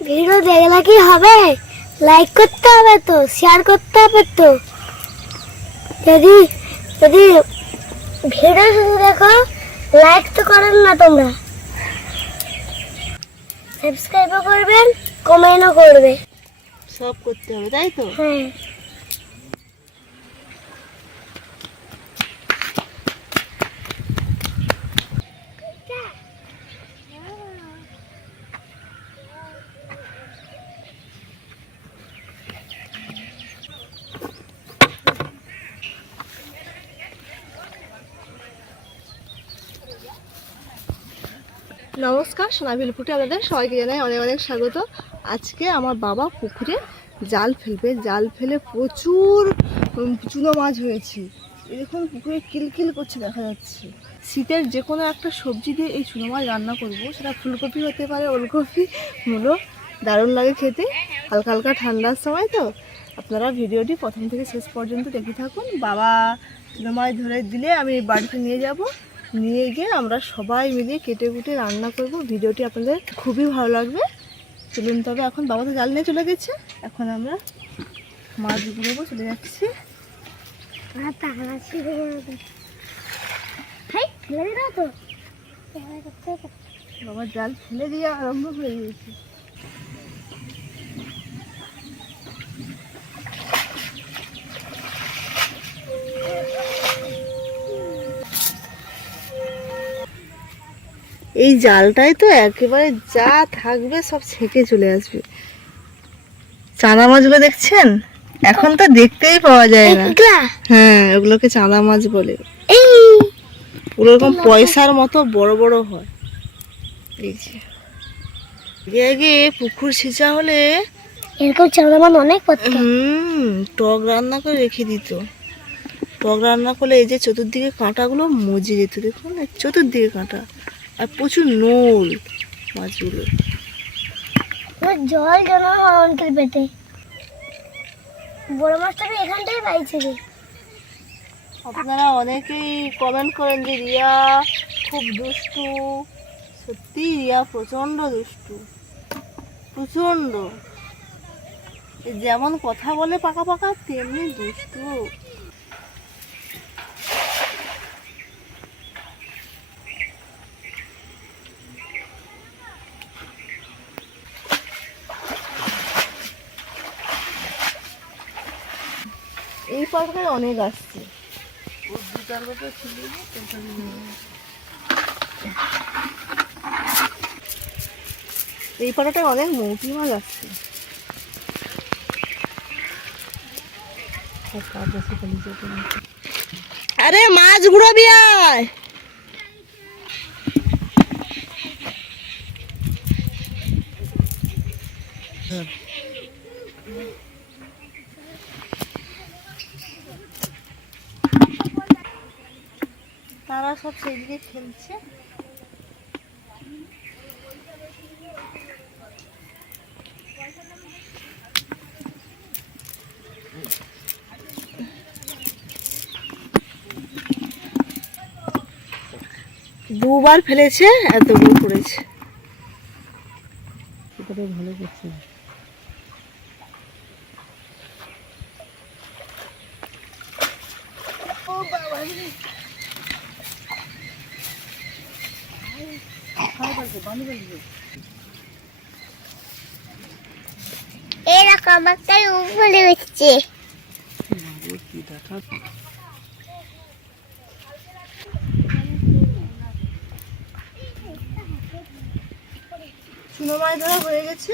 Video দেখলে কি হবে? লাইক করতে হবে তো শেয়ার করতে হবে তো। যদি যদি ভিডিও শুধু দেখো লাইক তো করেন না তোমরা। সাবস্ক্রাইবও করবেন কমেন্টও করবে। সব করতে হবে তাই তো? হ্যাঁ। নমস্কার সোনাবিল ফুটে আপনাদের সবাইকে জানাই অনেক অনেক স্বাগত। আজকে আমার বাবা পুকুরে জাল ফেলবে, জাল ফেলে প্রচুর চুনো মাছ হয়েছে। এরকম পুকুরে কিলকিল করছে দেখা যাচ্ছে। শীতের যে কোনো একটা সবজি দিয়ে এই চুনো মাছ রান্না করব। সেটা ফুলকপি হতে পারে, ওলকপি, মূলো, দারুণ লাগে খেতে। হালকা হালকা ঠান্ডার সময় তো। আপনারা ভিডিওটি প্রথম থেকে শেষ পর্যন্ত দেখে থাকুন। বাবা চুনো মাছ ধরে দিলে আমি বাড়িতে নিয়ে যাব। নিয়ে গিয়ে আমরা সবাই মিলে কেটে কুটে রান্না করব। ভিডিওটি আপনাদের খুবই ভালো লাগবে। চলুন তবে এখন বাবা তো জাল নিয়ে চলে গেছে। এখন আমরা মাছগুলো চলে যাচ্ছি। বাবা জাল ফেলে দিয়ে আরম্ভ হয়ে গেছে এই জালটাই তো একেবারে যা থাকবে সব ছেঁকে চলে আসবে। চাঁদা মাছগুলো দেখছেন? এখন তো দেখতেই পাওয়া যায় না। হ্যাঁ ওগুলোকে চাঁদা মাছ বলে। পুরো এরকম পয়সার মতো বড় বড় হয়। এই যে। আগে আগে পুকুর ছেঁচা হলে এরকম চালামান অনেক করতো হুম টক রান্না করে রেখে দিত। টক রান্না করলে এই যে চতুর্দিকে কাঁটাগুলো মজে যেত। দেখুন চতুর্দিকে কাঁটা। আর প্রচুর নোল মাছগুলো। জল জমা হয় অনেকের পেটে বড় মাছটা তো এখান থেকে পাইছে রে। আপনারা অনেকেই কমেন্ট করেন যে রিয়া খুব দুষ্টু। সত্যি রিয়া প্রচণ্ড দুষ্টু। প্রচণ্ড। যেমন কথা বলে পাকা পাকা তেমনি দুষ্টু। এই পাখায় অনেক আসছে। এই পাটাটায় অনেক মৌটি মাছ আসছে। আরে মাছ ঘুরাবি আয়। তারা সব সেদিকে খেলছে। দুবার ফেলেছে এতগুলো পড়েছে ভালো করছে? ধরা হয়ে গেছে।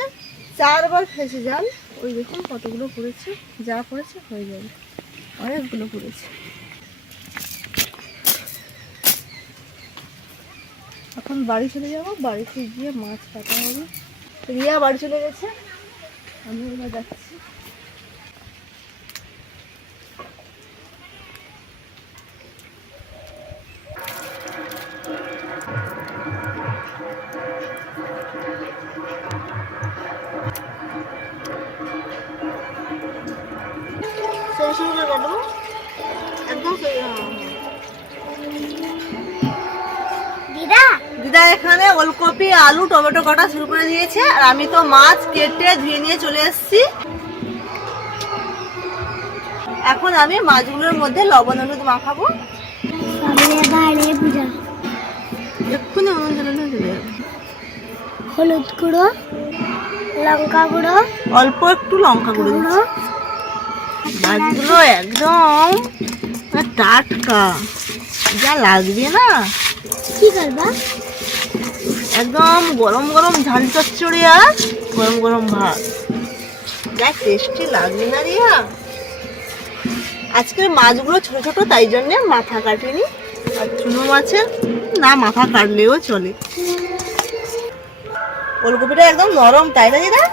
চারবার ফেসে যান। ওই দেখুন কতগুলো পড়েছে যা পড়েছে হয়ে যাবে। অনেকগুলো পড়েছে এখন বাড়ি চলে যাব, বাড়িতে গিয়ে মাছ কাটা হবে। রিয়া বাড়ি চলে গেছে। আমি যাচ্ছি। দিদা এখানে ওলকপি আলু টমেটো কাটা শুরু করে দিয়েছে আর আমি তো মাছ কেটে ধুয়ে নিয়ে চলে এসেছি। এখন আমি মাছগুলোর মধ্যে লবণ হলুদ মাখাবো। এক্ষুনি হলুদ গুঁড়ো লঙ্কা গুঁড়ো অল্প একটু লঙ্কা গুঁড়ো গুঁড়ো। মাছগুলো একদম টাটকা। যা লাগবে না। কি করবা? একদম গরম গরম ঝাল চচ্চড়ি আর গরম গরম ভাত। যা টেস্টি লাগবে না রিয়া। আজকের মাছগুলো ছোট ছোট, তাই জন্য মাথা কাটিনি। আর চুনো মাছের? না, মাথা কাটলেও চলে। ওলকপিটা একদম নরম, তাই না দিদা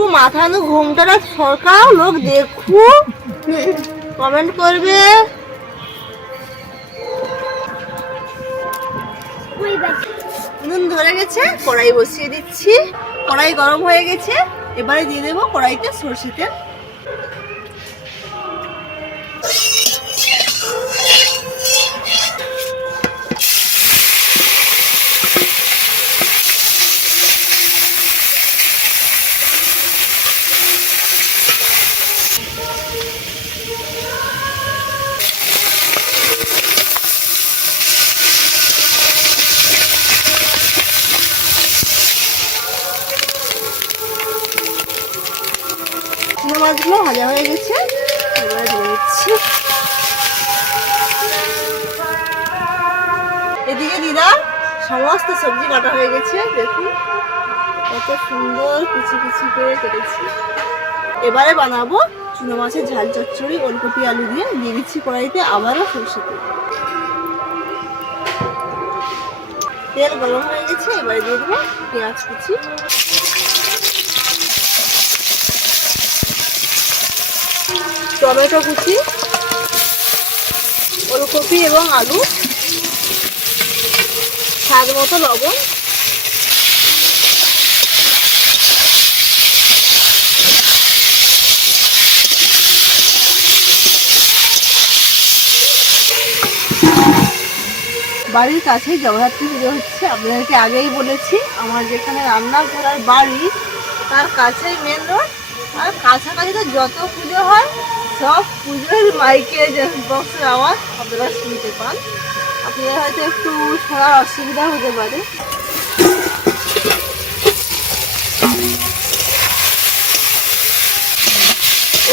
একটু মাথানো ঘুমটা সরকার লোক দেখু। কমেন্ট করবে। নুন ধরে গেছে, কড়াই বসিয়ে দিচ্ছি। কড়াই গরম হয়ে গেছে, এবারে দিয়ে দেবো কড়াইতে সর্ষে তেল। সমস্ত সবজি কাটা হয়ে গেছে, দেখুন। কত সুন্দর কুচি কুচি করে কেটেছি। এবারে বানাবো চুনো মাছের ঝাল চচ্চড়ি, ওলকপি আলু দিয়ে দিয়ে দিচ্ছি কড়াইতে আবারও সরষে তেল। তেল গরম হয়ে গেছে, এবারে দিয়ে দেবো পেঁয়াজ কুচি। টমেটো কুচি, ওলকপি এবং আলু। স্বাদ মতো লবণ। বাড়ির কাছেই জগদ্ধাত্রী পুজো হচ্ছে। আপনাদেরকে আগেই বলেছি, আমার যেখানে রান্না করার বাড়ি, তার কাছেই মেন রোড আর কাছাকাছি তো যত পুজো হয়, সব পুজোর মাইকে বক্সের আওয়াজ আপনারা শুনতে পান। আপনাদের হয়তো একটু শোনার অসুবিধা হতে পারে।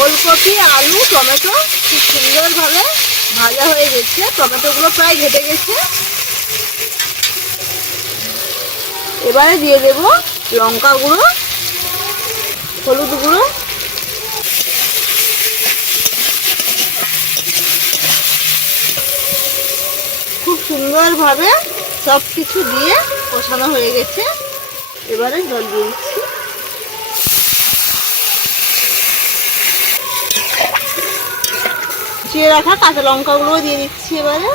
ওলকপি, আলু, টমেটো খুব সুন্দরভাবে ভাজা হয়ে গেছে। টমেটোগুলো প্রায় ঘেটে গেছে। এবারে দিয়ে দেব লঙ্কা গুঁড়ো, হলুদ গুঁড়ো খুব সুন্দরভাবে সব কিছু দিয়ে কষানো হয়ে গেছে। এবারে জল দিয়ে দিচ্ছি। রাখা কাঁচা লঙ্কাগুলো দিয়ে দিচ্ছি এবারে।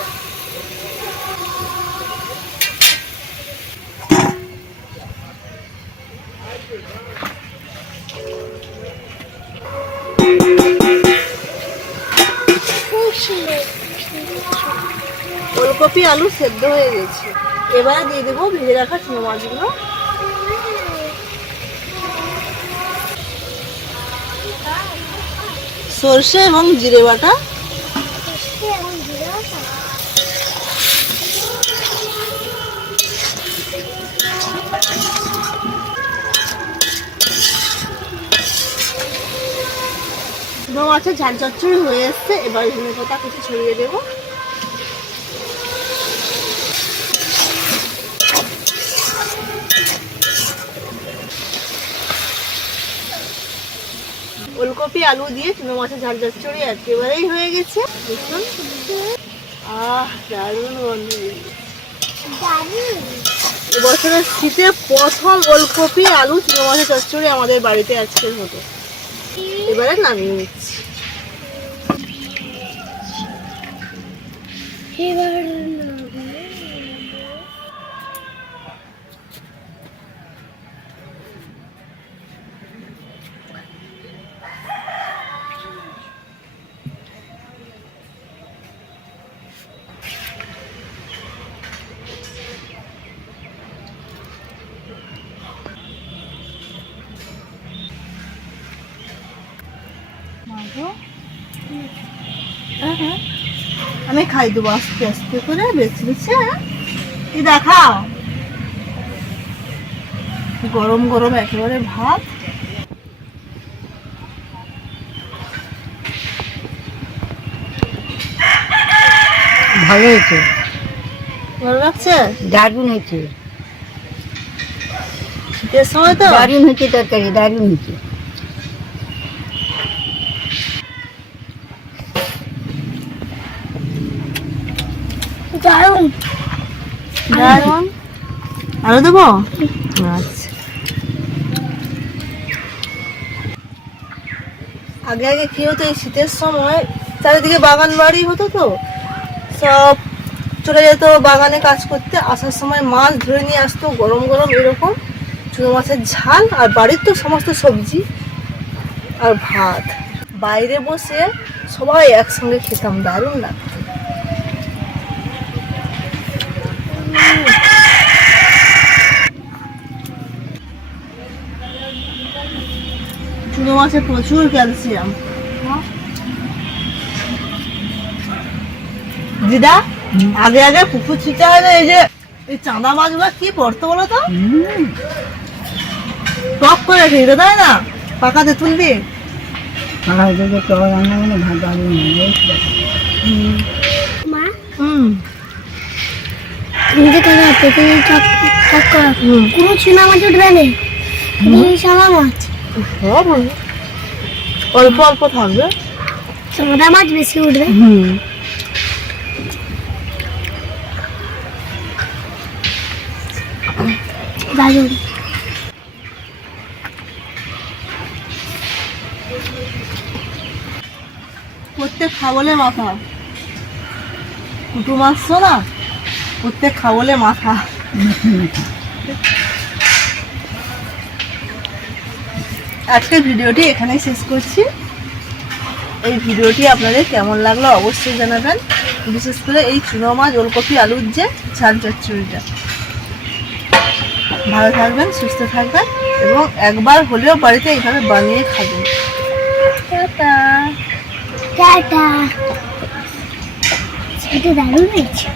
ওলকপি আলু সেদ্ধ হয়ে গেছে। এবারে দিয়ে দেবো ভেজে রাখা চুনো মাছগুলো সর্ষে এবং জিরে বাটা। মাছের ঝাল চচ্চড়ি হয়ে এসছে। এবার ধনে পাতা কিছু ছড়িয়ে দেবো। ওলকপি আলু দিয়ে চুনো মাছের ঝাল চচ্চড়ি একেবারেই হয়ে গেছে। দেখুন। আহ এবছরের শীতে প্রথম ওলকপি, আলু চুনো মাছের চচ্চড়ি আমাদের বাড়িতে আজকে হতো এবারে নামিয়ে নিচ্ছি। মাগো। হ্যাঁ, হ্যাঁ। আমি খাই দেবো আস্তে আস্তে করে বেছে বেছে হ্যাঁ? কি দেখাও। গরম গরম একেবারে ভাত। ভালো হয়েছে? ভালো লাগছে? দারুণ হয়েছে। শীতের সময় তো? দারুণ হয়েছে তরকারি দারুণ হয়েছে। আরও দেবো? আচ্ছা। আগে আগে কি হতো, এই শীতের সময় চারিদিকে বাগান বাড়ি হতো তো, সব চলে যেত বাগানে কাজ করতে। আসার সময় মাছ ধরে নিয়ে আসতো, গরম গরম এরকম। চুনো মাছের ঝাল আর বাড়ির তো সমস্ত সবজি আর ভাত। বাইরে বসে সবাই একসঙ্গে খেতাম, দারুণ লাগতো। মাছে প্রচুর ক্যালসিয়াম। দিদা আগে আগে পুকুর ছিটা হলে এই যে এই চাঁদা মাছগুলো কি পড়তো বলো তো? টক করে খেতে তাই না? পাকাতে তুলবি? কোনো চুনা মাছ উঠবে নেই সাদা মাছ। হবে। অল্প অল্প থাকবে। সাদা মাছ বেশি উঠবে। হুম। দারুণ। প্রত্যেক খাবলে মাথা। কুটুম আসছো না? প্রত্যেক খাবলে মাথা। আজকের ভিডিওটি এখানেই শেষ করছি। এই ভিডিওটি আপনাদের কেমন লাগল অবশ্যই জানাবেন। বিশেষ করে এই চুনো মাছ ওলকপি আলুর যে ঝাল চচ্চড়িটা। ভালো থাকবেন, সুস্থ থাকবেন এবং একবার হলেও বাড়িতে এইভাবে বানিয়ে খাবেন। টাটা। টাটা। দারুণ হয়েছে।